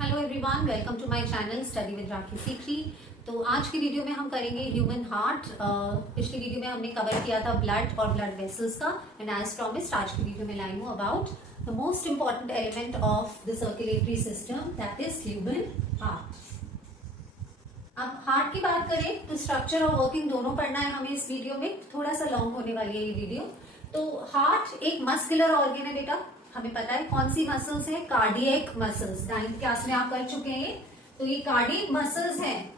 Hello everyone, welcome to my channel study with Rakhi Sikhi. तो आज की वीडियो में हम करेंगे ह्यूमन हार्ट। पिछली वीडियो में हमने कवर किया था ब्लड और ब्लड वेसल्स का, एंड एज प्रॉमिस्ड आज की वीडियो में लाई हूँ about the most important element of the circulatory system, that is human heart. अब हार्ट की बात करें तो स्ट्रक्चर और वर्किंग दोनों पढ़ना है हमें इस वीडियो में। थोड़ा सा लॉन्ग होने वाली है ये वीडियो। तो हार्ट एक मस्कुलर ऑर्गन है बेटा, हमें पता है कौन सी मसल्स है, कार्डियक मसल्स। 9th क्लास में आप कर चुके हैं। तो ये कार्डियक मसल्स हैं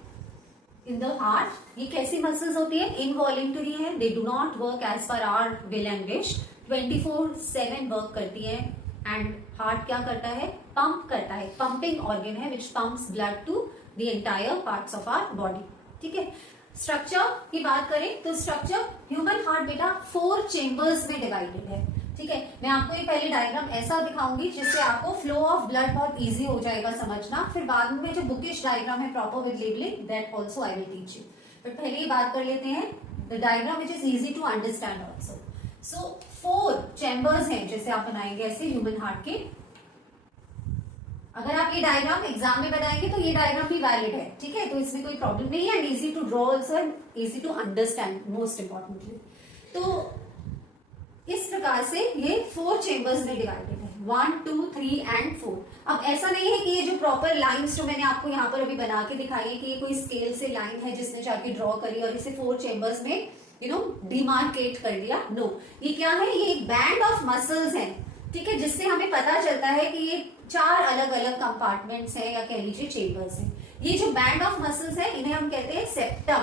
इन द हार्ट। ये कैसी मसल्स होती है? इनवॉलेंटरी है, they do not work as per our will and wish, 24/7 work करती है। एंड हार्ट क्या करता है? पंप करता है, पंपिंग ऑर्गन है which pumps blood to the entire parts of our body. ठीक है। स्ट्रक्चर की बात करें तो स्ट्रक्चर ह्यूमन हार्ट बेटा 4 चेंबर्स में डिवाइडेड है। ठीक है, मैं आपको ये पहले डायग्राम ऐसा दिखाऊंगी जिससे आपको फ्लो ऑफ ब्लड बहुत इजी हो जाएगा समझना। फिर बाद में जो बुकिश डायग्राम है proper with labelling, that also I will teach you. But पहले ये बात कर लेते हैं the diagram which is easy to understand also. So 4 chambers हैं जैसे आप बनाएंगे ऐसे ह्यूमन हार्ट के। अगर आप ये डायग्राम एग्जाम में बनाएंगे तो ये डायग्राम भी वैलिड है। ठीक है, तो इसमें कोई प्रॉब्लम नहीं है, and easy to draw also and easy to understand most importantly. तो इस प्रकार से ये 4 चेंबर्स में डिवाइडेड है, 1, 2, 3 एंड 4। अब ऐसा नहीं है कि ये जो प्रॉपर लाइंस जो मैंने आपको यहाँ पर अभी बना के दिखाई है कि ये कोई स्केल से लाइन है जिसने जाके ड्रॉ करी और इसे 4 चेंबर्स में डिमार्केट कर दिया। नो, ये क्या है? ये एक बैंड ऑफ मसल्स है। ठीक है, जिससे हमें पता चलता है कि ये 4 अलग अलग कंपार्टमेंट्स हैं या कह लीजिए चेंबर्स हैं। ये जो बैंड ऑफ मसल्स है इन्हें हम कहते हैं सेप्टम।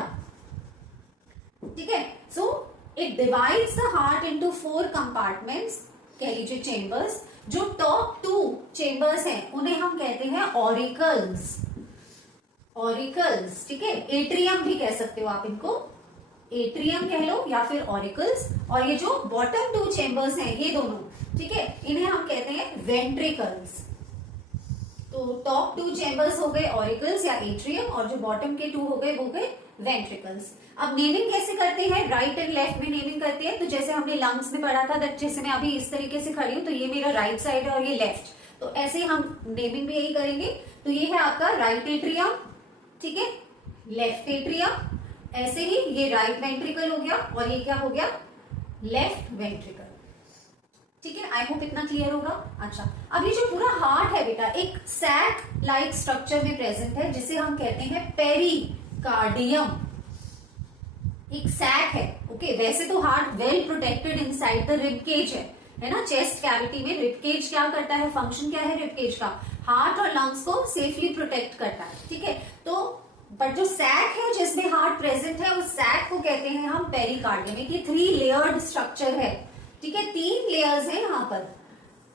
ठीक है, so it divides the heart into 4 compartments, कह लीजिए चेंबर्स। जो टॉप 2 चेंबर्स हैं उन्हें हम कहते हैं ऑरिकल्स। ऑरिकल्स, ठीक है, एट्रियम भी कह सकते हो आप इनको, एट्रियम कह लो या फिर ऑरिकल्स। और ये जो बॉटम 2 चेंबर्स हैं ये दोनों, ठीक है, इन्हें हम कहते हैं वेंट्रिकल्स। तो टॉप 2 चेंबर्स हो गए ऑरिकल्स या एट्रियम, और जो बॉटम के 2 हो गए वेंट्रिकल्स। अब नेमिंग कैसे करते हैं? राइट एंड लेफ्ट में नेमिंग करते हैं। तो जैसे हमने लंग्स में पढ़ा था, जैसे मैं अभी इस तरीके से खड़ी हूं तो ये मेरा राइट साइड है और ये लेफ्ट, तो ऐसे हम नेमिंग भी यही करेंगे। तो ये है आपका राइट एट्रियम, ठीक है, लेफ्ट एट्रियम, ऐसे ही ये राइट वेंट्रिकल हो गया और ये क्या हो गया? Left ventricle. ठीक है, आई होप इतना क्लियर होगा। अच्छा, अब ये जो पूरा हार्ट है बेटा एक सैक लाइक स्ट्रक्चर में प्रेजेंट है जिसे हम कहते हैं पेरिकार्डियम। एक सैक है। ओके, वैसे तो heart well protected inside the rib cage है ना, चेस्ट कैविटी में। रिब केज क्या करता है? फंक्शन क्या है रिब केज का? हार्ट और लंग्स को सेफली प्रोटेक्ट करता है। ठीक है, तो बट जो सैक है जिसमें हार्ट प्रेजेंट है उस सैक को कहते हैं हम पेरिकार्डियम। ये 3 लेयर्ड स्ट्रक्चर है। ठीक है, 3 लेयर्स हैं यहाँ पर,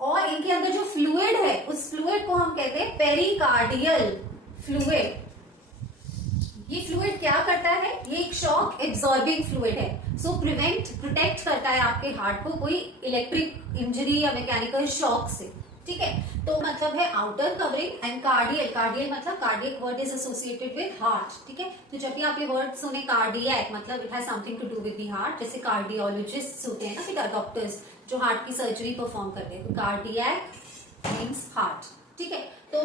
और इनके अंदर जो फ्लूइड है उस फ्लूइड को हम कहते हैं पेरिकार्डियल फ्लूइड। ये फ्लूइड क्या करता है? ये एक शॉक एब्सॉर्बिंग फ्लूइड है। सो प्रोटेक्ट करता है आपके हार्ट को कोई इलेक्ट्रिक इंजरी या मैकेनिकल शॉक से। ठीक है, तो मतलब है आउटर कवरिंग एंड कार्डियल। कार्डियल मतलब cardiac word is associated with heart. ठीक है, तो जब भी आप ये वर्ड सुने कार्डियक मतलब it has something to do with the heart. जैसे कार्डियोलॉजिस्ट होते हैं ना फिर डॉक्टर्स जो हार्ट की सर्जरी परफॉर्म करते हैं, तो कार्डियक मीन्स हार्ट। ठीक है, तो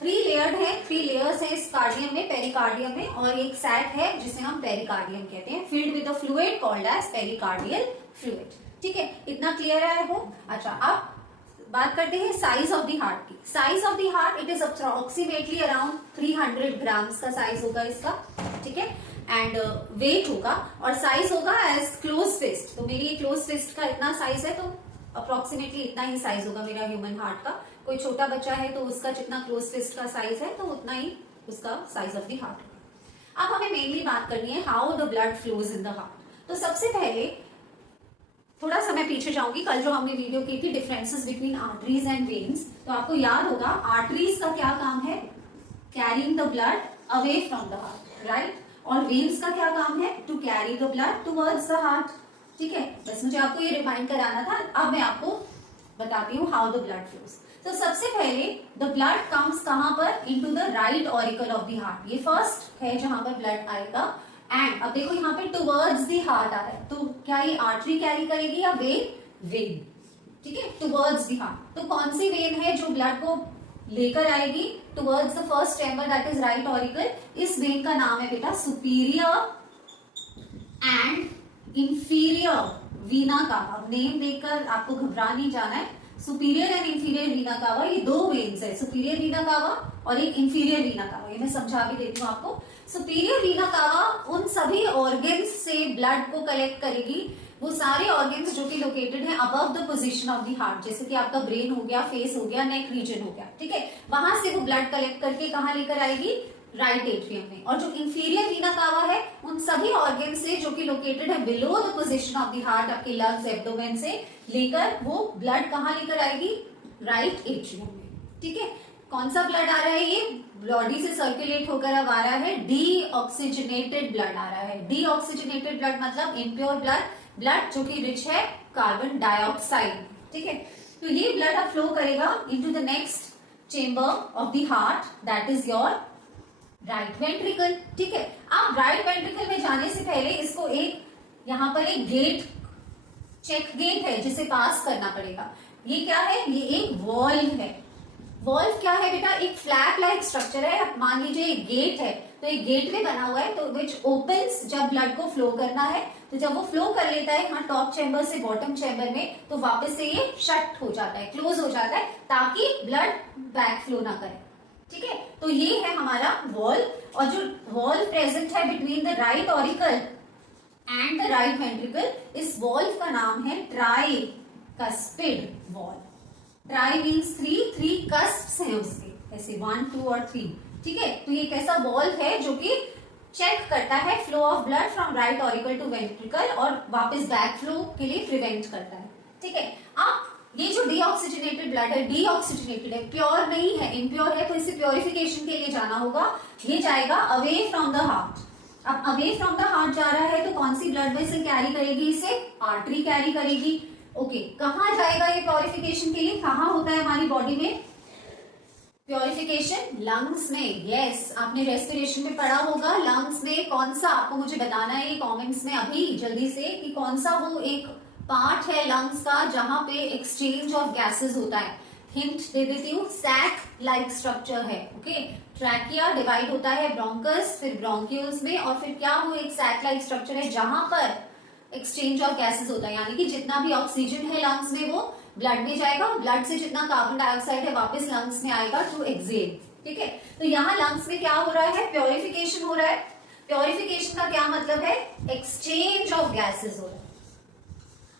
3 लेयर्ड है, 3 लेयर्स है इस कार्डियम में, पेरिकार्डियम में, और एक सैक है जिसे हम पेरिकार्डियम कहते हैं, filled with the fluid called as pericardial fluid. ठीक है, इतना क्लियर है आई होप। अच्छा, अब बात करते हैं साइज ऑफ द हार्ट की। Size of the heart it is approximately around 300 grams का साइज होगा इसका। ठीक है, एंड वेट होगा और साइज होगा एज क्लोज फिस्ट। तो मेरी क्लोज फिस्ट का इतना साइज है, तो अप्रोक्सीमेटली इतना ही साइज होगा मेरा ह्यूमन हार्ट का। कोई छोटा बच्चा है तो उसका जितना क्लोज फिस्ट का साइज है तो उतना ही उसका साइज ऑफ द हार्ट होगा। अब हमें मेनली बात करनी है how the blood flows in the heart. तो सबसे पहले थोड़ा सा मैं पीछे जाऊंगी, कल जो हमने वीडियो की थी differences between arteries and veins, तो आपको याद होगा आर्टरीज का क्या काम है? Carrying the blood away from the heart, right, और वेन्स का क्या काम है? To carry the blood towards the heart. ठीक है, बस मुझे आपको ये रिमाइंड कराना था। अब मैं आपको बताती हूँ हाउ द ब्लड फ्लोज। तो सबसे पहले द ब्लड कम्स कहां पर? Into the right auricle of the heart. ये फर्स्ट है जहां पर ब्लड आएगा। एंड अब देखो यहाँ पे टुवर्ड्स द हार्ट आ रहा है, तो क्या ये आर्टरी कैरी करेगी या वेन? वेन। ठीक है, टुवर्ड्स द हार्ट। तो कौन सी वेन है जो ब्लड को लेकर आएगी towards the first chamber that is right auricle. इस वेन का नाम है बेटा सुपीरियर एंड इंफीरियर वीना कावा। नेम देखकर आपको घबरा नहीं जाना है। सुपीरियर एंड इंफीरियर वीना कावा, ये दो वेन्स है, सुपीरियर वीना कावा और एक इंफीरियर वीना कावा। ये मैं समझा भी देती हूँ आपको। सुपीरियर वीना कावा उन सभी ऑर्गन्स से ब्लड को कलेक्ट करेगी, वो सारे ऑर्गन्स जो कि लोकेटेड है above the position of the heart, जैसे कि आपका ब्रेन हो गया, फेस हो गया, नेक रीजन हो गया, ठीक है। वहां से वो ब्लड कलेक्ट करके कहाँ लेकर आएगी, राइट एट्रियम में। और जो इंफीरियर वीना कावा है उन सभी ऑर्गन से जो कि लोकेटेड है below the position of the heart, आपके लंग्स एब्डोमेन से लेकर वो ब्लड कहाँ लेकर आएगी, राइट एट्रियम में, ठीक है। कौन सा ब्लड आ रहा है, ये बॉडी से सर्कुलेट होकर अब आ रहा है डीऑक्सीजनेटेड ब्लड आ रहा है। डीऑक्सीजनेटेड ब्लड मतलब इम्प्योर ब्लड, ब्लड जो कि रिच है कार्बन डाइऑक्साइड, ठीक है। तो ये ब्लड अब फ्लो करेगा into the next chamber of the heart that is your right ventricle, ठीक है। अब राइट वेंट्रिकल में जाने से पहले इसको एक यहां पर एक गेट, चेक गेट है जिसे पास करना पड़ेगा। ये क्या है, ये एक वॉल्व है। वॉल्व क्या है बेटा, एक फ्लैप लाइक स्ट्रक्चर है। अब मान लीजिए एक गेट है, तो एक गेट में बना हुआ है, तो विच ओपन्स जब ब्लड को फ्लो करना है, तो जब वो फ्लो कर लेता है यहाँ टॉप चैम्बर से बॉटम चैम्बर में, तो वापस से ये शट हो जाता है, क्लोज हो जाता है, ताकि ब्लड बैक फ्लो ना करे, ठीक है। तो ये है हमारा वॉल्व। और जो वॉल्व प्रेजेंट है between the right auricle and the right ventricle, इस वॉल्व का नाम है tricuspid valve. Tri means three cusps हैं उसके, ऐसे 1, 2 और 3, ठीक है। तो ये कैसा वॉल्व है जो कि चेक करता है flow of blood from right auricle to ventricle और वापस बैक फ्लो के लिए प्रिवेंट करता है, ठीक है। अब ये जो डीऑक्सीजनेटेड ब्लड है, डीऑक्सीजनेटेड है, प्योर नहीं है, इम्प्योर है, तो इसे प्योरिफिकेशन के लिए जाना होगा। ये जाएगा अवे फ्रॉम द हार्ट। अब अवे फ्रॉम द हार्ट जा रहा है तो कौन सी ब्लड वेसल कैरी करेगी, इसे आर्टरी कैरी करेगी। ओके, कहाँ जाएगा ये प्योरिफिकेशन के लिए, कहाँ होता है हमारी बॉडी में प्योरिफिकेशन, लंग्स में। यस, आपने रेस्पिरेशन में पढ़ा होगा लंग्स में कौन सा, आपको मुझे बताना है ये कमेंट्स में अभी जल्दी से कि कौन सा वो एक पार्ट है लंग्स का जहां पे एक्सचेंज ऑफ गैसेस होता है। हिंट दे देती हूँ, सैक लाइक स्ट्रक्चर है, ओके। ट्रैकिया डिवाइड होता है ब्रोंकस, फिर ब्रोंक्यूल्स में, और फिर क्या वो एक सैक लाइक स्ट्रक्चर है जहां पर एक्सचेंज ऑफ गैसेस होता है, यानी कि जितना भी ऑक्सीजन है लंग्स में वो ब्लड में जाएगा, ब्लड से जितना कार्बन डाइऑक्साइड है वापस लंग्स में आएगा टू एक्सेल, ठीक है। तो यहाँ लंग्स में क्या हो रहा है, प्योरिफिकेशन हो रहा है। प्योरिफिकेशन का क्या मतलब है, एक्सचेंज ऑफ गैसेस हो रहा है।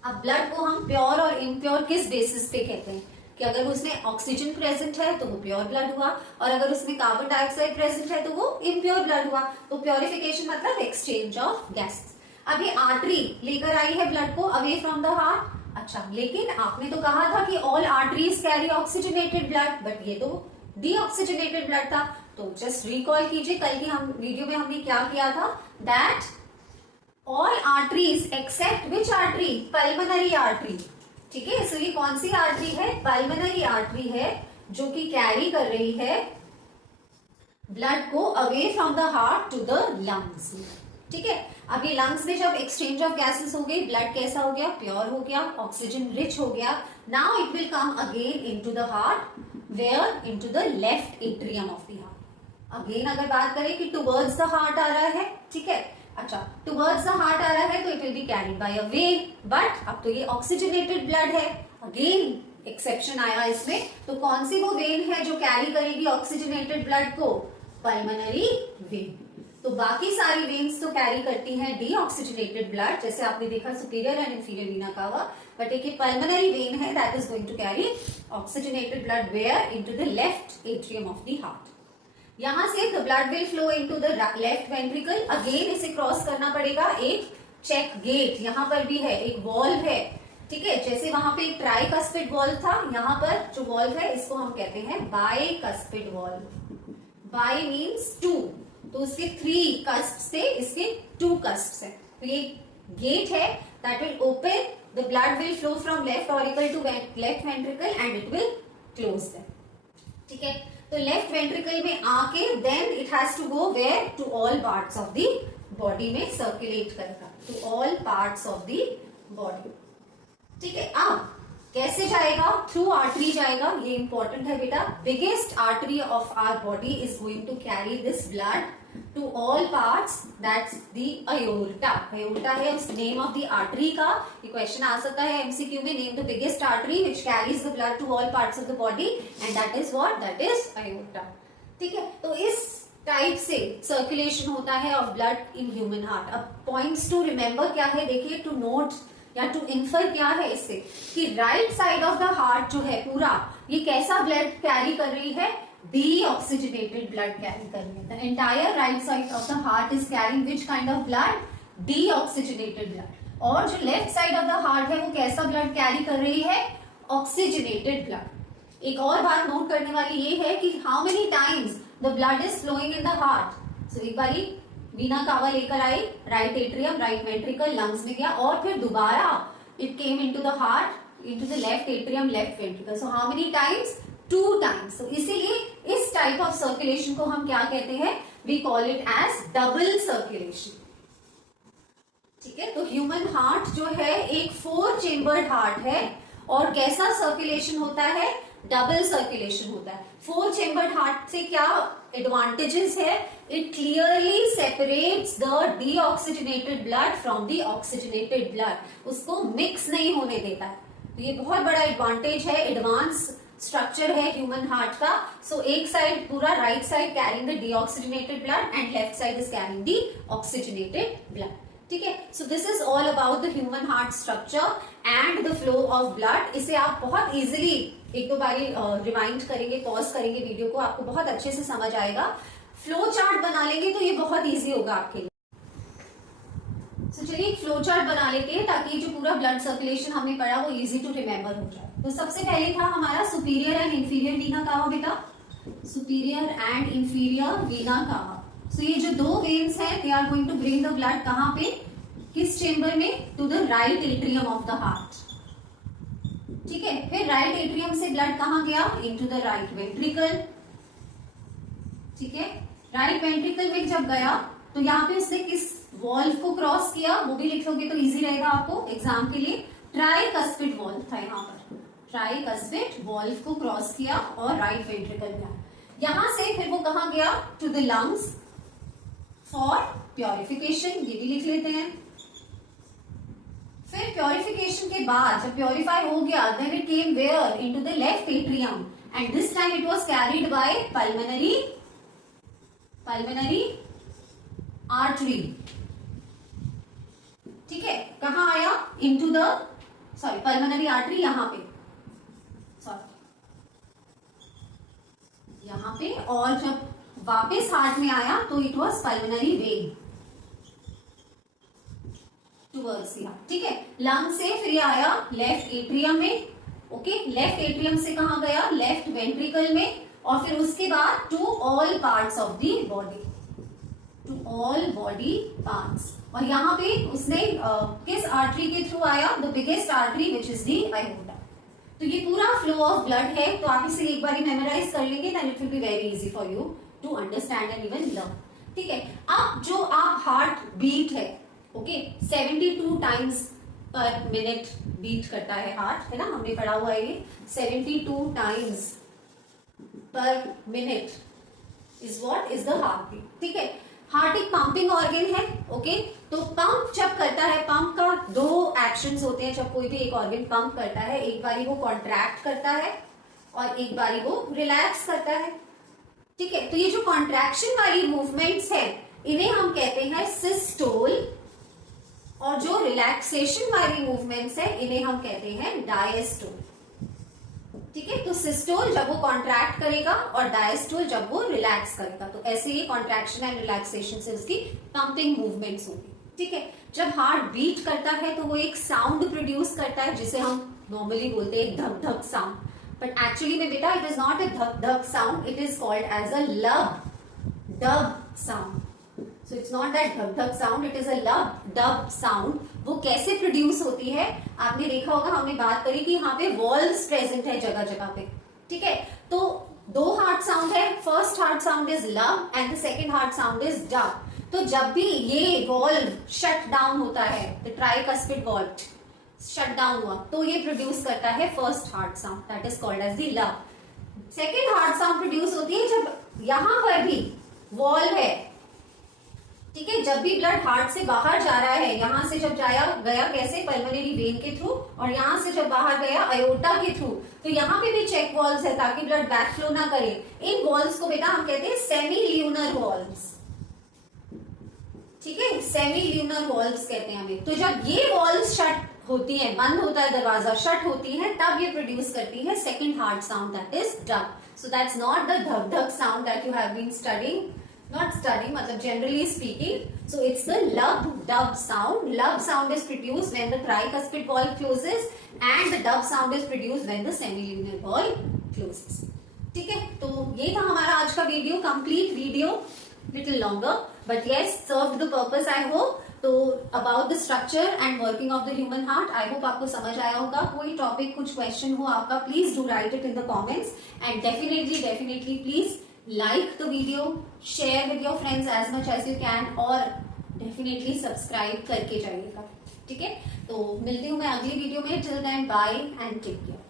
अब ब्लड को हम प्योर और इम्प्योर किस बेसिस पे कहते हैं, कि अगर उसमें ऑक्सीजन प्रेजेंट है तो वो प्योर ब्लड हुआ, और अगर उसमें कार्बन डाइऑक्साइड प्रेजेंट है तो वो इम्प्योर ब्लड हुआ। तो प्योरिफिकेशन मतलब एक्सचेंज ऑफ गैसेस। अब ये आर्टरी लेकर आई है ब्लड को अवे फ्रॉम द हार्ट। अच्छा, लेकिन आपने तो कहा था कि all arteries carry oxygenated blood, but ये तो डीऑक्सीजनेटेड ब्लड था। तो जस्ट रिकॉल कीजिए, कल की हम वीडियो में हमने क्या किया था, that all arteries except which artery, pulmonary artery, ठीक है। सो ये कौन सी आर्टरी है, पल्मोनरी आर्टरी है, जो कि कैरी कर रही है ब्लड को away from the heart to the lungs, ठीक है। अब ये लंग्स में जब एक्सचेंज ऑफ गैसेस हो गई, ब्लड कैसा हो गया, प्योर हो गया, ऑक्सीजन रिच हो गया। Now it will come again into the heart, where into the left atrium of the heart. Again अगर बात करें कि टुवर्ड्स द हार्ट आ रहा है, ठीक है। अच्छा, टुवर्ड्स द हार्ट आ रहा है तो it will be carried bye a when, but अब तो ये ऑक्सीजनेटेड ब्लड है, अगेन एक्सेप्शन आया इसमें। तो कौन सी वो वेन है जो कैरी करेगी ऑक्सीजनेटेड ब्लड को, पल्मोनरी वेन। तो बाकी सारी वेन्स तो कैरी करती हैं डीऑक्सीजनेटेड ब्लड, जैसे आपने देखा superior and inferior vena cava, but एक पल्मोनरी वेन है that is going to carry oxygenated blood where into the left atrium of the heart. यहां से the blood will flow into the left ventricle. Again इसे cross करना पड़ेगा एक check gate, यहाँ पर भी है एक वॉल्व है, ठीक है। जैसे वहां पे एक ट्राइकस्पिड वॉल्व था, यहाँ पर जो वॉल्व है इसको हम कहते हैं bicuspid valve. Bi means two, तो उसके 3 कस्प्स थे, इसके 2 कस्प्स है। तो ये गेट है that will open, the blood will flow from left auricle to left ventricle and it will close them, ठीक है। तो लेफ्ट वेंट्रिकल में आके then it has to go where, to all parts of the body में circulate करेगा, to all parts of the body, ठीक है। अब कैसे जाएगा? थ्रू आर्टरी जाएगा, ये इंपॉर्टेंट है बेटा। Biggest artery of our body is going to carry this blood to all parts, that's the aorta. Aorta है उस नेम ऑफ द आर्टरी का। ये क्वेश्चन आ सकता है एमसीक्यू में, name the biggest artery which carries the blood to all parts of the body, and that is what? That is aorta. ठीक है, तो इस टाइप से सर्कुलेशन होता है of blood in human heart. अब पॉइंट्स टू रिमेंबर क्या है, देखिए, टू नोट या टू इन्फर क्या है इससे, कि right side of the heart जो है पूरा, ये कैसा ब्लड कैरी कर रही है? डीऑक्सीजनेटेड ब्लड कैरी कर रही है। The entire right side of the heart is carrying which kind of blood? Deoxygenated blood. और जो left side of the heart है वो कैसा ब्लड कैरी कर रही है? Oxygenated blood. एक और बात नोट करने वाली ये है कि how many times the blood is flowing in the heart. So एक बारी वीना कावा लेकर आई, right atrium, right ventricle, lungs में गया, और फिर दोबारा it came into the heart, into the left atrium, left ventricle. So how many times? 2 times. तो इसीलिए इस टाइप ऑफ सर्कुलेशन को हम क्या कहते हैं? We call it as double circulation. ठीक है, तो ह्यूमन हार्ट जो है एक 4 चेम्बर्ड हार्ट है, और कैसा सर्कुलेशन होता है? डबल सर्कुलेशन होता है। 4 चेम्बर्ड हार्ट से क्या एडवांटेजेस है? It clearly separates the deoxygenated blood from the oxygenated blood, उसको मिक्स नहीं होने देता है। तो ये बहुत बड़ा एडवांटेज है, एडवांस स्ट्रक्चर है ह्यूमन हार्ट का। सो एक साइड पूरा, right side carrying the deoxygenated blood and left side is carrying the oxygenated blood. ठीक है, so this is all about the human heart structure and the flow of blood. इसे आप बहुत easily एक दो बारी रिवाइंड करेंगे, पॉज करेंगे वीडियो को, आपको बहुत अच्छे से समझ आएगा। फ्लो चार्ट बना लेंगे तो ये बहुत इजी होगा आपके लिए। तो चलिए एक फ्लो चार्ट बना लेते हैं ताकि जो पूरा ब्लड सर्कुलेशन हमने पढ़ा वो इजी टू रिमेम्बर हो जाए। तो सबसे पहले था हमारा सुपीरियर एंड इंफीरियर वीना कावा बेटा, सुपीरियर एंड इंफीरियर वीना कावा। सो ये जो 2 वेन्स हैं, they are going to bring the blood कहां पे? किस चेम्बर में? To the right atrium of the heart. ठीक है, फिर राइट एट्रियम से ब्लड कहां गया? Into the right ventricle. ठीक है, राइट वेंट्रिकल में जब गया तो यहाँ पे उसने किस वॉल्व को क्रॉस किया? वो भी लिख लोगे तो इजी रहेगा आपको एग्जाम के लिए। ट्राइकस्पिड वॉल्व था यहाँ पर, ट्राइकस्पिड वॉल्व को क्रॉस किया और राइट वेंट्रिकल गया। यहां से फिर वो कहां गया? To the lungs for purification, ये भी लिख लेते हैं। फिर प्योरिफिकेशन के बाद जब प्योरीफाई हो गया, then it came where? Into the left atrium, and this time it was carried by pulmonary artery. ठीक है, कहां आया? इनटू द पल्मोनरी आर्टरी, यहां पे, यहां पे, और जब वापस हार्ट में आया तो it was pulmonary vein towards here. ठीक है, लंग से फिर ये आया लेफ्ट एट्रियम में। ओके, लेफ्ट एट्रियम से कहां गया? लेफ्ट वेंट्रिकल में, और फिर उसके बाद to all parts of the body, to all body parts. और यहाँ पे उसने किस आर्टरी के थ्रू आया? The biggest artery which is the aorta. तो ये पूरा फ्लो ऑफ ब्लड है, तो आप इसे एक बार मेमोराइज कर लेंगे, then it will be very easy for you to understand and even learn. ठीक है, अब जो आप हार्ट बीट है, okay, 72 times per minute beat करता है हार्ट, है ना, हमने पढ़ा हुआ है ये। 72 times per minute is what? Is the heart beat. ठीक है, हार्ट एक पंपिंग ऑर्गन है। ओके, तो पंप जब करता है, पंप का 2 एक्शंस होते हैं जब कोई भी एक ऑर्गन पंप करता है। एक बारी वो कॉन्ट्रैक्ट करता है और एक बारी वो रिलैक्स करता है। ठीक है, तो ये जो कॉन्ट्रैक्शन वाली मूवमेंट्स है इन्हें हम कहते हैं सिस्टोल, और जो रिलैक्सेशन वाली मूवमेंट्स है इन्हें हम कहते हैं डायस्टोल। ठीक है, तो सिस्टोल जब वो कॉन्ट्रैक्ट करेगा और डायस्टोल जब वो रिलैक्स करेगा। तो ऐसे ही कॉन्ट्रैक्शन एंड रिलैक्सेशन से उसकी पंपिंग मूवमेंट्स होगी। ठीक है, जब हार्ट बीट करता है तो वो एक साउंड प्रोड्यूस करता है जिसे हम नॉर्मली बोलते हैं धक धक साउंड, बट एक्चुअली में बेटा इट इज नॉट ए धक धक sound, it is called as a lub dub sound. So it's not that धक धक sound, it is a lub dub sound. वो कैसे प्रोड्यूस होती है? आपने देखा होगा, हमने बात करी कि यहाँ पे वॉल्व्स प्रेजेंट है जगह जगह पे। ठीक है, तो 2 हार्ट साउंड है, first heart sound is lub and the second heart sound is dub. तो जब भी ये वॉल्व शट डाउन होता है, the tricuspid valve shut down हुआ तो ये प्रोड्यूस करता है first heart sound, that is called as the lub. Second heart sound produce होती है जब यहां पर भी वॉल्व है, ठीक है, जब भी ब्लड हार्ट से बाहर जा रहा है, यहां से जब जाया गया कैसे, पल्मोनरी वेन के थ्रू, और यहां से जब बाहर गया अयोर्टा के थ्रू, तो यहाँ पे भी चेक वॉल्व्स है ताकि ब्लड बैक फ्लो ना करे। इन वॉल्व्स को बेटा हम कहते हैं सेमी ल्यूनर वॉल्व्स, ठीक है, सेमी ल्यूनर वॉल्व्स कहते हैं हमें। तो जब ये वॉल्व्स शट होती है, बंद होता है दरवाजा, शट होती है, तब ये प्रोड्यूस करती है second heart sound, that is dub. So that's not the धक धक sound that you have been studying, not studying, मतलब generally speaking. So it's the lub dub sound. Lub sound is produced when the tricuspid valve closes and the dub sound is produced when the semilunar valve closes. ठीक है, तो ये था हमारा आज का video, complete video, little longer, but yes, served the purpose I hope. तो about the structure and working of the human heart, I hope आपको समझ आया होगा। कोई टॉपिक, कुछ क्वेश्चन हो आपका, please do right it in the comments, and definitely please like the video, share with your friends as much as you can, और definitely subscribe करके जाइएगा, ठीक है। तो मिलती हूँ मैं अगली वीडियो में, till then bye and take care।